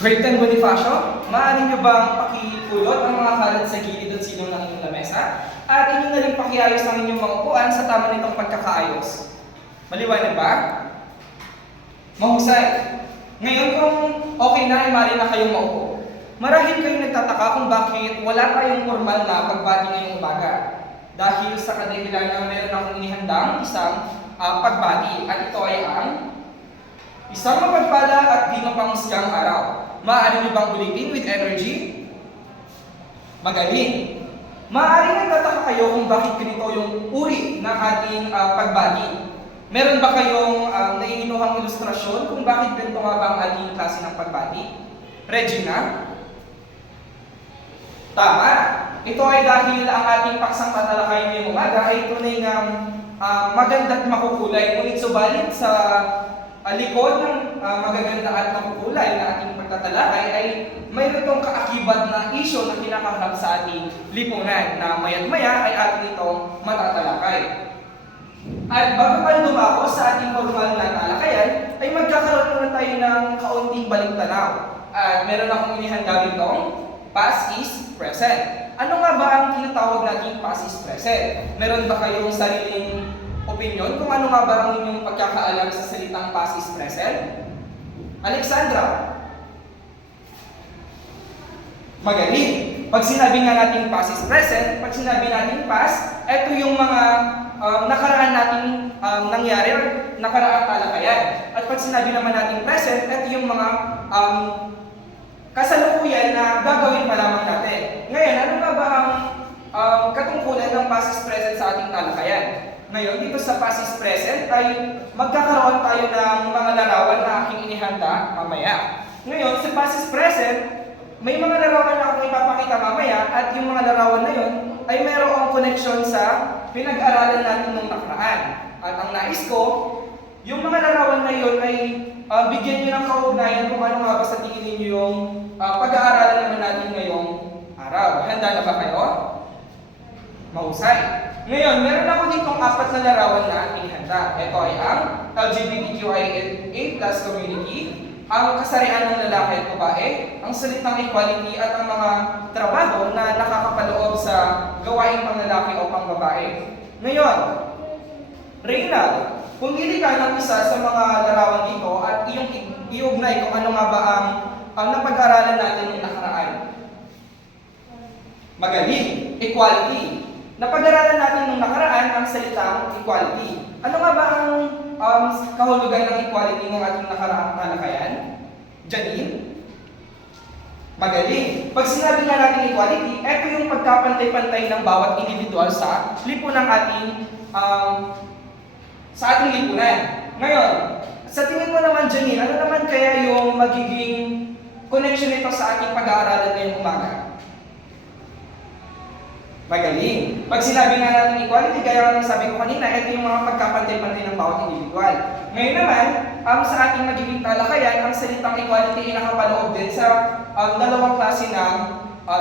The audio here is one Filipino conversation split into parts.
Grade 10 Bonifacio, maaari nyo bang pakipulot ang mga kalat sa gilid at silong ng inyong lamesa at inyo na rin pakiayos ng inyong mga upuan sa tama nitong pagkakaayos? Maliwanag ba? Mahusay. Ngayon kung okay na ay maaari na kayong maupo. Marahil kayo nagtataka kung bakit wala tayong formal na pagbati ngayong umaga. Dahil sa kadahilan na meron akong inihandang isang pagbati at ito ay ang isang mapagpala at di mapangusgang araw. Maaari niyo bang ulitin with energy? Magaling. Maaari nagtataka kayo kung bakit ganito yung uri ng ating pagbati. Meron ba kayong naiinuhang ilustrasyon kung bakit ganito nga ba ang ating klase ng pagbati? Regina? Tama. Ito ay dahil ang ating paksang tatalakayin ngayong umaga ay tunay ng maganda at makukulay. Ngunit subalit sa likod ng magaganda at makukulay na ating pagtatalakay ay mayroon itong kaakibat na isyo na kinakaharap sa ating lipunan na maya't maya ay ating itong matatalakay. At bago pa dumako sa ating formal na talakayan, ay magkakaroon muna tayo ng kaunting baliktanaw. At meron akong inihanda ditong past is present. Ano nga ba ang tinatawag nating past is present? Meron ba kayong sariling opinion kung ano nga ba ang inyong pagkakaalam sa salitang past is present? Alexandra? Magaling. Pag sinabi nga natin past is present, pag sinabi natin past, ito yung mga nakaraan natin nangyari or nakaraang talakayan. At pag sinabi naman natin present, ito yung mga kasalukuyan na gagawin pa lamang natin. Ngayon, ano nga ba ang katungkulan ng past is present sa ating talakayan? Ngayon, dito sa past is present ay magkakaroon tayo ng mga larawan na aking inihanda mamaya. Ngayon, sa past is present, may mga larawan na akong ipapakita mamaya at yung mga larawan na yun ay mayroong connection sa pinag-aralan natin nung nakaraan. At ang nais ko, yung mga larawan na yun ay bigyan nyo ng kaugnayan kung ano nga ba sa tingin ninyo yung pag-aaralan naman natin ngayong araw. Handa na ba kayo? Mahusay. Ngayon, meron ako ditong 4 na larawan na inihanda. Ito ay ang LGBTQIA+ community, ang kasarian ng lalaki at babae, ang salitang equality at ang mga trabaho na nakakapaloob sa gawaing panglalaki o pangbabae. Ngayon, Reynald, pumili ka ng isa sa mga larawan dito at iyong iugnay kung ano nga ba ang napag-aralan natin ng nakaraan. Magaling, equality. Napag-aralan natin nung nakaraan ang salitang equality. Ano nga ba ang kahulugan ng equality ng ating nakaraang talakayan? Janine? Magaling. Pag sinabi nga natin equality, ito yung pagkapantay-pantay ng bawat individual sa lipunan sa ating lipunan. Ngayon, sa tingin mo naman, Janine, ano naman kaya yung magiging connection nito sa ating pag-aaralan ngayong umaga? Magaling. Pag sinabi nga natin equality, gaya ng sabi ko kanina, ito yung mga pagkapantay-pantay ng bawat individual. Ngayon naman, sa ating magiging talakayan, ang salitang equality ay nakapaloob din sa dalawang klase ng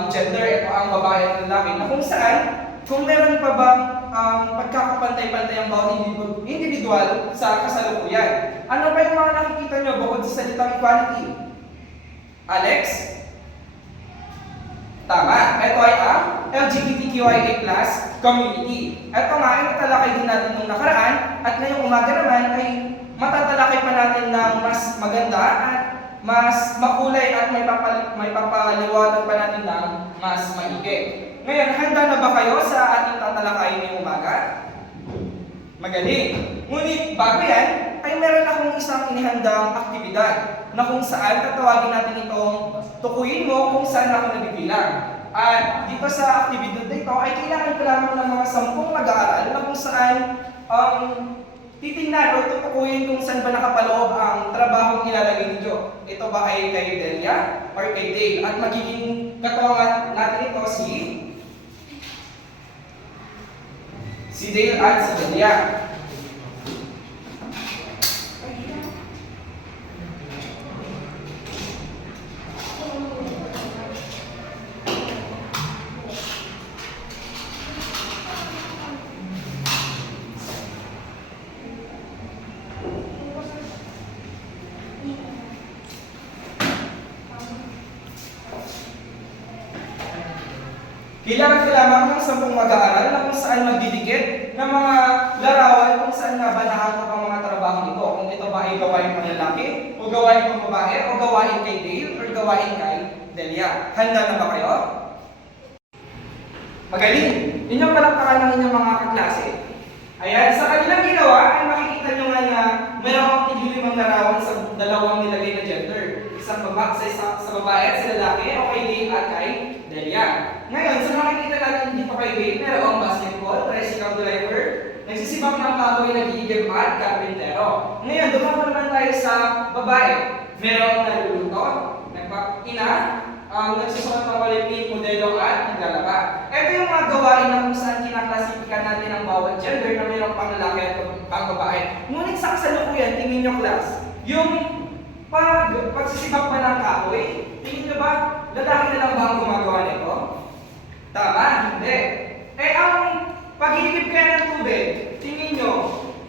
gender. Ito ang babae at lalaki, na kung saan, kung meron pa bang pagkakapantay-pantay ang bawat individual sa kasalukuyan. Ano ba yung mga nakikita nyo bukod sa salitang equality? Alex? Tama. Ito ay ang LGBTQIA+ community. Ito nga ay natalakay din natin nung nakaraan at ngayong umaga naman ay matatalakay pa natin ng mas maganda at mas makulay at may papaliwanag pa natin ng mas maigi. Ngayon, handa na ba kayo sa ating tatalakayin ngayong umaga? Magaling. Ngunit bago yan, ay meron akong isang inihandang aktibidad na kung saan tatawagin natin itong tukuyin mo kung saan ako nabibilang. At dito sa aktibidad na ito ay kailangan ko lamang ng mga 10 mag-aaral na kung saan titingnan o tutukuyin kung saan ba nakapaloob ang trabahong ilalagay ninyo. Ito ba ay kay Delia or kay Dale? At magiging katuwangan natin ito si Dale at si Delia. Kailangan ka lamang ng 10 mag-aaral na kung saan magdidikit ng mga larawan kung saan nga ba nakakap ang mga trabaho nito. Kung ito ba ay gawain pang lalaki, o gawain pang babae, o gawain kay Dale, or gawain kay Delia. Handa na ba kayo? Magaling! Inyong palakpakan ng inyong mga kaklase. Ayan, sa kanilang ginawa ay makikita nyo nga na mayroong tig-5 larawan sa dalawang nilagay na gender. Isang sa babae at sa lalaki, o kay Dale at kay Delia. Ngayon, sa makikita natin dito kay Dale, mayroong basketball, tricycle driver, nagsisibak ng kahoy, nag-iigib at karpintero. Ngayon, dumako naman tayo sa babae. Merong naluluto, nagpapina, nagsusuot ng Olympic modelo at naglalaba. Ito yung mga gawain na kung saan kinaklasifika natin ang bawat gender na mayroong pang-lalaki at pang-babae. Ngunit sa kasalukuyan, tingin nyo class, yung pagsisibak pa ng kahoy, tingin nyo ba, lalaki na lang ba ang gumagawa nito? Tama, hindi. Eh ang pag-iigib kaya ng tubig, tingin nyo,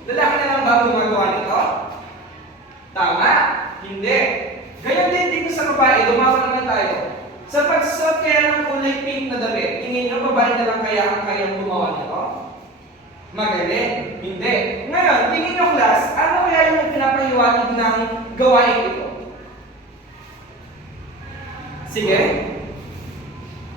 lalaki na lang ba ang gumagawa nito? Tama, hindi. Gayon din dito sa babae, lumawan naman tayo. Sa pagsuot kaya ng kulay pink na damit, tingin nyo babae na lang kaya ang kayang gumawa nito? Magaling, hindi. Ngayon, tingin nyo class, ano kaya yung pinapahiwatig ng gawain ito? Sige.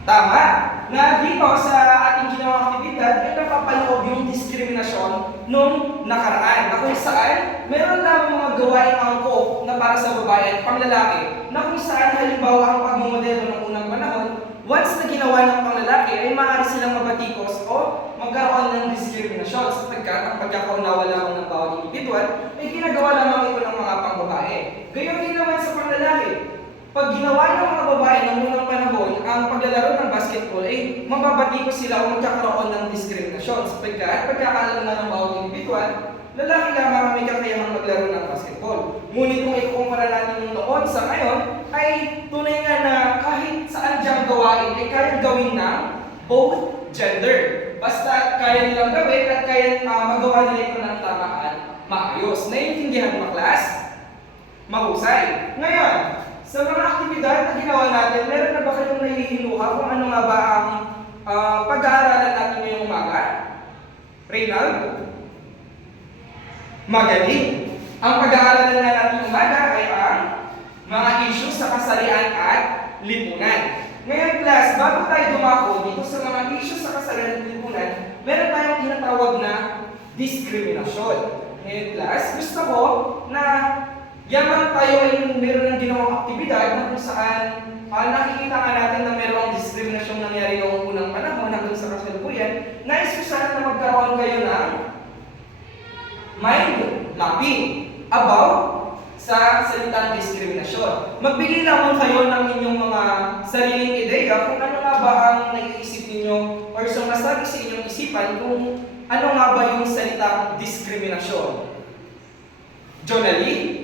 Tama. Na dito sa ating ginawang aktibidad ay napapaloob yung diskriminasyon nung nakaraan. Na kung saan, meron lang mga gawain angkop na para sa babae at panglalaki na kung saan halimbawa ang pagmumodelo ng unang panahon, once na ginawa ng panglalaki ay maaari silang mabatikos o magkaroon ng diskriminasyon sapagkat ang pagkakaunawa lamang ng bawat individual ay ginagawa lamang ito ng mga pangbabae. Gayon din naman sa panglalaki. Pag ginawa ng mga babae ng unang panahon ang paglalaro ng basketball ay mababatikos sila o magkakaroon ng diskriminasyon sapagkat pagkakaalam na ng bawat individual, lalaki lamang ang may kakayahang maglaro ng basketball. Ngunit kung ikukumpara natin yung noon sa ngayon, ay tunay nga na kahit saan diyang gawain ay kayang gawin ng both gender. Basta kaya nilang gawin at kaya magawa nila ito ng tamaan maayos. Naiintindihan mo, class? Mahusay. Ngayon, sa mga aktibidad na ginawa natin, meron na ba kayong nahihinuha kung ano nga ba ang pag-aaralan natin ngayong umaga? Reynald? Magaling! Ang pag-aaralan na natin umaga ay ang mga issues sa kasarian at lipunan. Ngayon class, bago tayo dumako dito sa mga issues sa kasarian at lipunan, meron tayong tinatawag na diskriminasyon. Ngayon class, gusto ko na yaman tayo ay meron ng ginawang aktibidad na kung saan nakikita nga natin na merong diskriminasyong nangyari noong unang panahon hanggang sa kasalukuyan. Nais ko sana na magkaroon kayo ng mind mapping about sa salitang diskriminasyon. Magbigay lamang kayo ng inyong mga sariling ideya kung ano nga ba ang naiisip ninyo or sumasabi sa inyong isipan kung ano nga ba yung salitang diskriminasyon. Jonali?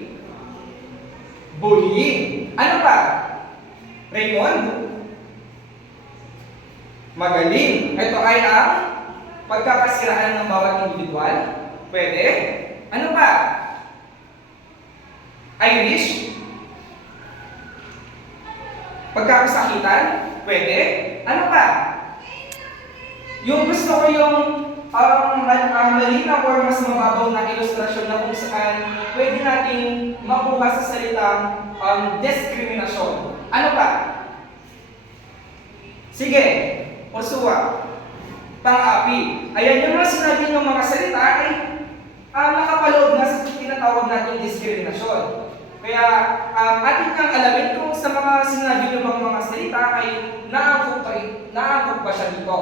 Bullying. Ano pa? Raymond? Magaling. Ito ay ang pagkakasiraan ng bawat individual. Pwede. Ano pa? Irish? Pagkakasakitan? Pwede. Ano pa? Yung gusto ko yung malinaw or mas mababaw na ilustrasyon na kung saan pwede nating makuha sa salitang diskriminasyon. Ano pa? Sige, Osua, pang-api. Ayan, yung mga sinabi ng mga salita ay nakapaloob na sa tinatawag nating diskriminasyon. Kaya atin kang alamin kung sa mga sinabi ng mga salita ay naangkop ba siya dito.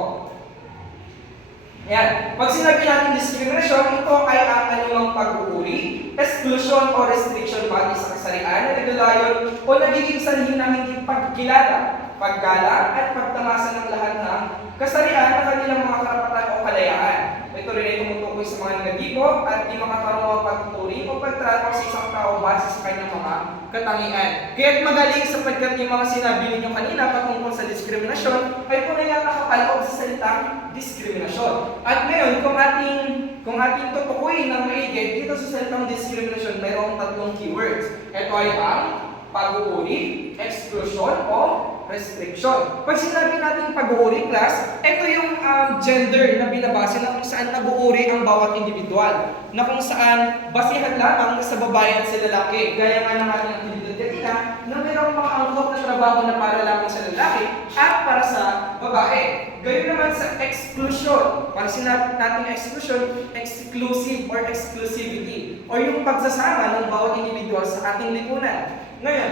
Ayan. Pag sinabi natin diskriminasyon, ito ay ang anumang pag-uuri, exclusion o restriction batay sa kasarian na nagdalayon o nagiging sanhin ng hindi pagkilala, paggalang at pagtamasa ng lahat ng kasarian na kanilang mga karapatan o kalayaan. Ito rin ay tumutukoy sa mga negatibo at di makatarungang pagtuturing o pagtrato sa isang tao base sa kanyang mga katangian. Kaya't magaling sapagkat yung mga sinabi ninyo kanina patungkol sa diskriminasyon ay tunay na nakapaloob sa salitang diskriminasyon. At ngayon, kung ating tutukuyin ng maigit dito sa salitang diskriminasyon, mayroong 3 keywords. Ito ay ang pag-uuri, exclusion o restriction. Pag sinabi natin pag-uuri class, ito yung gender na binabase na kung saan nag-uuri ang bawat individual. Na kung saan basihan lamang sa babae at sa lalaki. Gaya nga ng ating activity kanina, na mayroong mga angkop na trabaho na para lamang sa lalaki at para sa babae. Gayun naman sa exclusion. Pag sinabi natin exclusion, exclusive or exclusivity. O yung pagsasama ng bawat individual sa ating lipunan. Ngayon,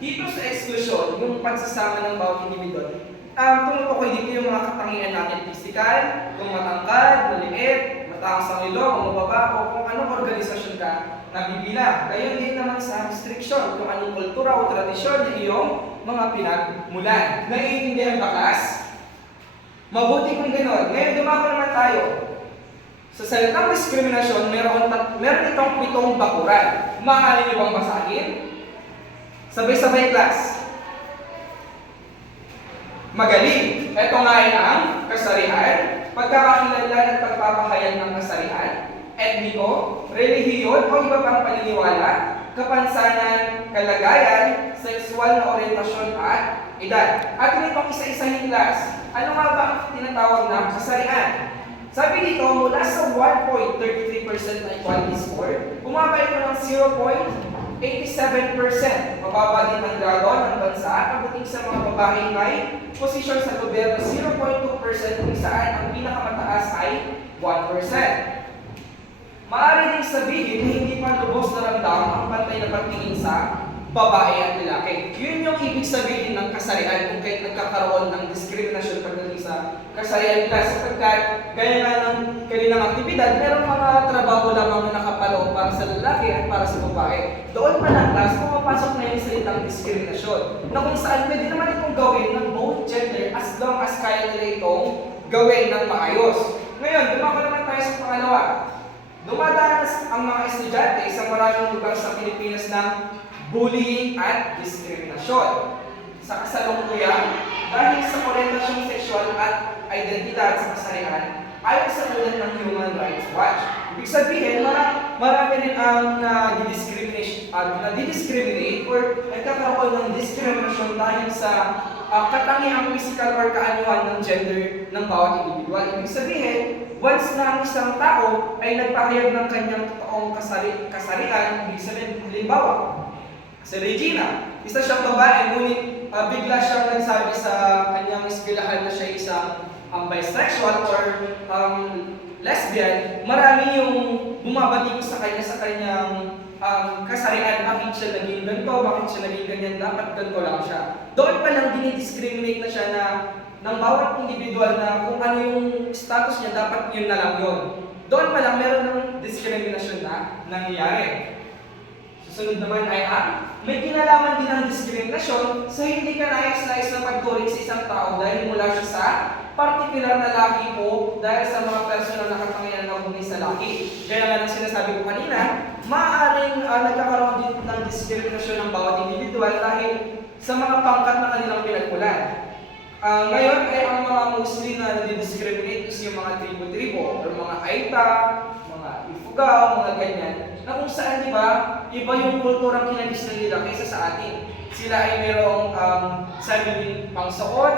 dito sa exclusion, yung pagsasama ng bawat individual, tumutukoy dito yung mga katangian natin physical, kung matangkad, maliit, mataas ang ilong, o mababa, o kung anong organisasyon ka nabibilang. Gayon din naman sa restriction, kung anong kultura o tradisyon na iyong mga pinagmulan. Naiintindihan ba, class? Mabuti kung gano'n. Ngayon, dumako naman tayo. Sa salitang diskriminasyon, meron itong 7 bakuran. Maaari niyo bang basahin? Sabay-sabay, class. Magaling. Ito nga ay ang kasarian, pagkakakilanlan at pagpapahayag ng kasarian, etniko, relihiyon o iba pang paniniwala, kapansanan, kalagayan, sexual na orientasyon at edad. At itong isa-isahin, class. Ano nga ba ang tinatawag na kasarian? Sabi dito, mula sa 1.33% na equality score, bumaba ito ng 0.87%. Mababa din ang grado ng bansa pagdating sa mga babaeng may posisyon sa gobyerno, 0.2% kung saan ang pinakamataas ay 1%. Maaari din sabihin na hindi pa lubos na ramdam ang pantay na pagtingin sa babae at lalaki. Yun yung ibig sabihin ng kasarian kung kahit nagkakaroon ng diskriminasyon pagdating sa kasarian class. Sapagkat gaya nga ng kaninang aktibidad, merong mga trabaho lamang na nakapaloob para sa lalaki at para sa babae. Doon pa lang class, pumapasok na yung salitang diskriminasyon. Na kung saan pwede naman itong gawin ng both gender as long as kaya nila itong gawin ng maayos. Ngayon, dumako naman tayo sa pangalawa. Dumadanas ang mga estudyante sa maraming lugar sa Pilipinas ng bullying at diskriminasyon. Sa kasalukuyan, dahil sa orientasyong sexual at identidad sa kasarian, ayon sa ulat ng Human Rights Watch. Ibig sabihin, marami rin ang nadi-discriminate or nagkakaroon ng diskriminasyon dahil sa katangiang physical or kaanyuan ng gender ng bawat individual. Ibig sabihin, once na ang isang tao ay nagpahayag ng kanyang totoong kasarian, ibig sabihin, halimbawa, si Regina, isa siyang babae, ngunit bigla siyang nagsabi sa kanyang eskwelahan na siya isang bisexual or lesbian, marami yung bumabati ko sa kanya sa kanyang kasarian, bakit siya naging ganito, bakit siya naging ganyan, dapat ganito lang siya. Doon pa lang dinidiscriminate na siya na ng bawat individual na kung ano yung status niya, dapat yun na lang yun. Doon pa lang meron ng diskriminasyon na nangyayari. Susunod naman ay may kinalaman din ng diskriminasyon sa hindi ka nais-nais na pagturing sa isang tao dahil mula siya sa partikular na laki o dahil sa mga personal na katangian na umuni sa laki. Kaya nga nang sinasabi ko kanina, maaaring nagkakaroon din ng diskriminasyon ng bawat individual dahil sa mga pangkat na kanilang pinagmulan. Ngayon ay ang mga mostly na nadi-discriminate is yung mga tribo-tribo or mga Aita, mga Ifugao, mga ganyan. Na kung saan, di ba, iba yung kulturang kinagis nila kaysa sa atin. Sila ay merong sariling pangsuot,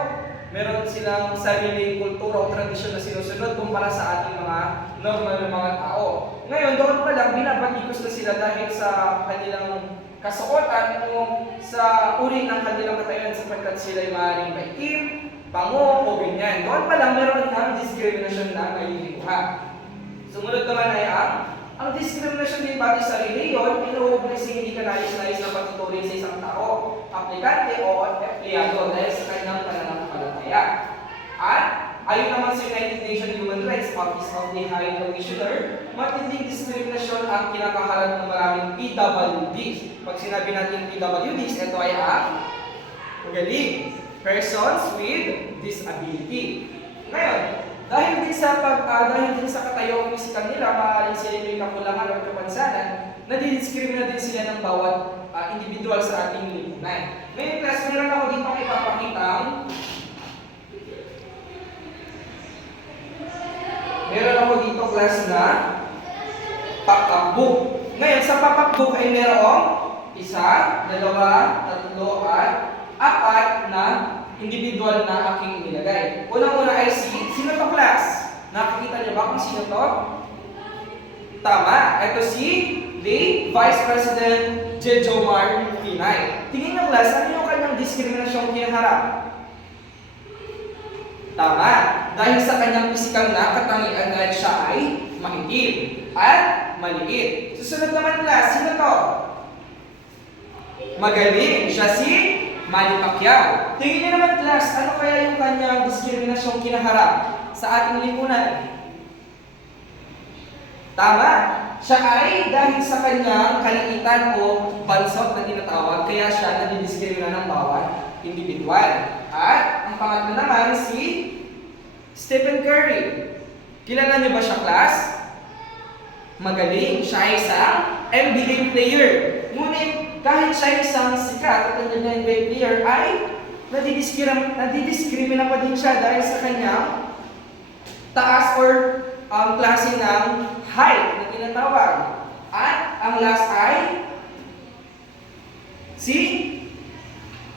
meron silang sariling kultura o tradisyon na sinusunod kumpara sa ating mga normal na mga tao. Ngayon, doon pa lang, binabatikos na sila dahil sa kanilang kasuotan o sa uri ng kanilang katayan sapagkat sila ay maaaring maitim, pango o ganyan. Doon pa lang, meron ng diskriminasyon na nalilikuha. Sumunod naman ay ang diskriminasyon din pati sa reliyon, inuugnay sa hindi ka nais-nais na patuturing sa isang tao, aplikante o empleyado dahil sa kanyang pananampalataya. At ayon naman sa United Nations Human Rights Office of the High Commissioner, matinding diskriminasyon ang kinakaharap ng maraming PWDs. Pag sinabi natin PWDs, ito ay magaling, persons with disability. Ngayon, dahil din sa katayong pisikal nila, maaaring sila may kakulangan o kapansanan, nadidiskrimina din sila ng bawat individual sa ating lipunan. Ngayon, class, meron ako dito ipapakita. Meron ako dito, class, na pop-up Ngayon, sa pop-up book ay merong 1, 2, 3, 4, apat na individual na aking inilagay. Unang-una ay sino to class? Nakikita niyo ba kung sino to? Tama. Ito si the Vice President Jejomar Pinay. Tingin niyo class, ano yung kanyang diskriminasyong kinaharap? Tama. Dahil sa kanyang pisikal na katangian dahil siya ay maitim at maliit. Susunod naman class, sino to? Magaling. Siya si Manny Pacquiao. Tingin niyo naman class, ano kaya yung kanyang diskriminasyong kinaharap sa ating lipunan? Tama. Siya ay dahil sa kanyang kaliitan o bansot na tinatawag, kaya siya nadidiskrimina ng bawat individual. At ang pangatlo naman si Stephen Curry. Kilala niyo ba siya class? Magaling. Siya ay isang NBA player. Ngunit kahit siya ay isang sikat at NBA player ay nadidiskrimina pa din siya dahil sa kanyang taas or klase ng height na tinatawag. At ang last ay si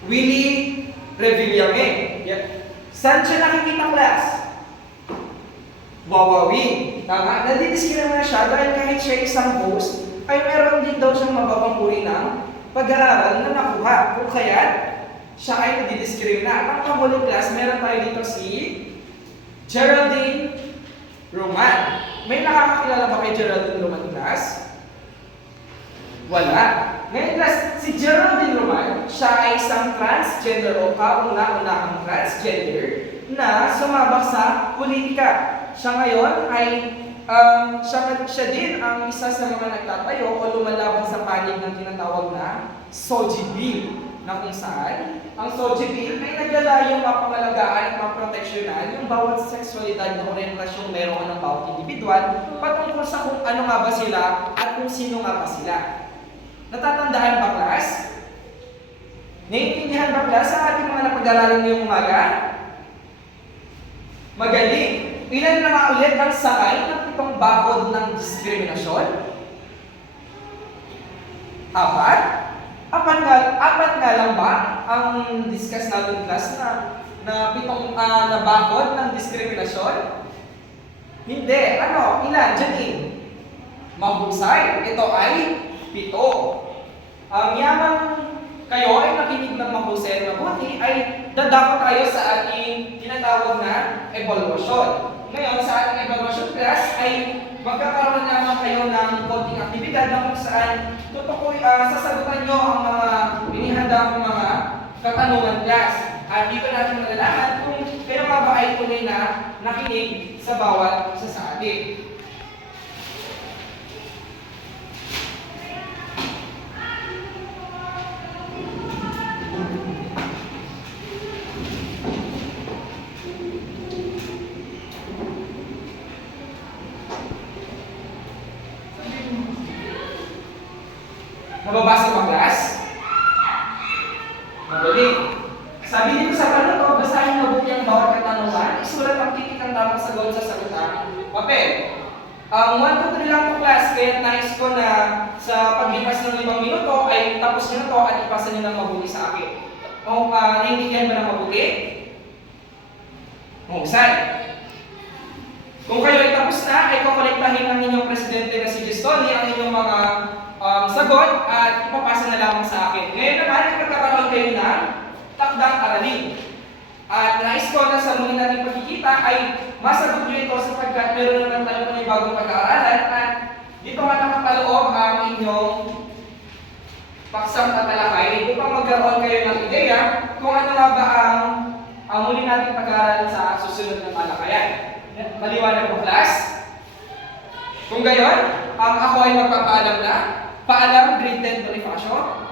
Willie Revillame. Saan siya nakikita class? Wawawin. Tama? Nadidiskrimina siya dahil kahit siya isang host, ay meron din daw siyang mababang uri ng pag-aaral na nakuha. Kung kaya siya ay nadidiskrimina. At ang kamuling class, meron tayo dito si Geraldine Roman. May nakakakilala ba kay Geraldine Roman class? Wala. Ngayon class, si Geraldine Roman, siya ay isang transgender o kauna-unahang transgender na sumabak sa politika. Siya ngayon ay siya din ang isa sa mga nagtatayo o lumalaban sa panig ng tinatawag na SOGI Bill, na kung saan ang SOGI Bill ay naglalayong mapangalagaan at maproteksyonan yung bawat sexualidad na orientasyong meron ng bawat individual patungkol sa kung ano nga ba sila at kung sino nga ba sila. Natatandaan ba class? Naiintindihan ba class sa ating mga napag-aralan ngayong umaga? Magaling! Ilan na nga ulit ang sakay ng pitong bakod ng diskriminasyon? Apat? Apat nga lang ba ang discuss natin class na pitong na bakod ng diskriminasyon? Hindi. Ano? Ilan? Janine? Mahusay. Ito ay 7. Yamang kayo ay nakinig ng mahusay at mabuti, ay dadako tayo sa ating tinatawag na evaluasyon. Ngayon, sa ating evaluation class ay magkakaroon naman kayo ng konting aktibidad na kung saan sasagutan nyo ang mga inihanda kong mga katanungan class. At dito natin malalaman kung kayo nga ba ay tunay na nakinig sa bawat isa sa atin. Nababasa ba class? Magaling. Sabi dito sa panuto, basahin mabuti ang bawat katanungan, isulat ang titik ng tamang sagot sa sagutang papel. 1, 2, 3 lang po class, kaya nais ko na sa paglipas ng 5 minuto ay tapos nyo na to at ipasa nyo ng mabuti sa akin. Kung naiintindihan ba ng mabuti? Mahusay. Kung kayo ay tapos na, ay kukolektahin ng inyong presidente na si Gistoni ang inyong mga sagot at ipapasa na lamang sa akin. Ngayon naman, ay magkakaroon kayo ng takdang aralin. At nais ko na sa muli natin pagkikita ay masagot nyo ito sapagkat meron naman tayo ng bagong pag-aaralan at dito nga nakapaloob ang inyong paksang tatalakay upang magkaroon kayo ng ideya kung ano nga ba ang muli natin pag-aaralan sa susunod na talakayan. Maliwanag po class? Kung gayon, ako ay magpapaalam na. Paalam, grade 10 Bonifacio.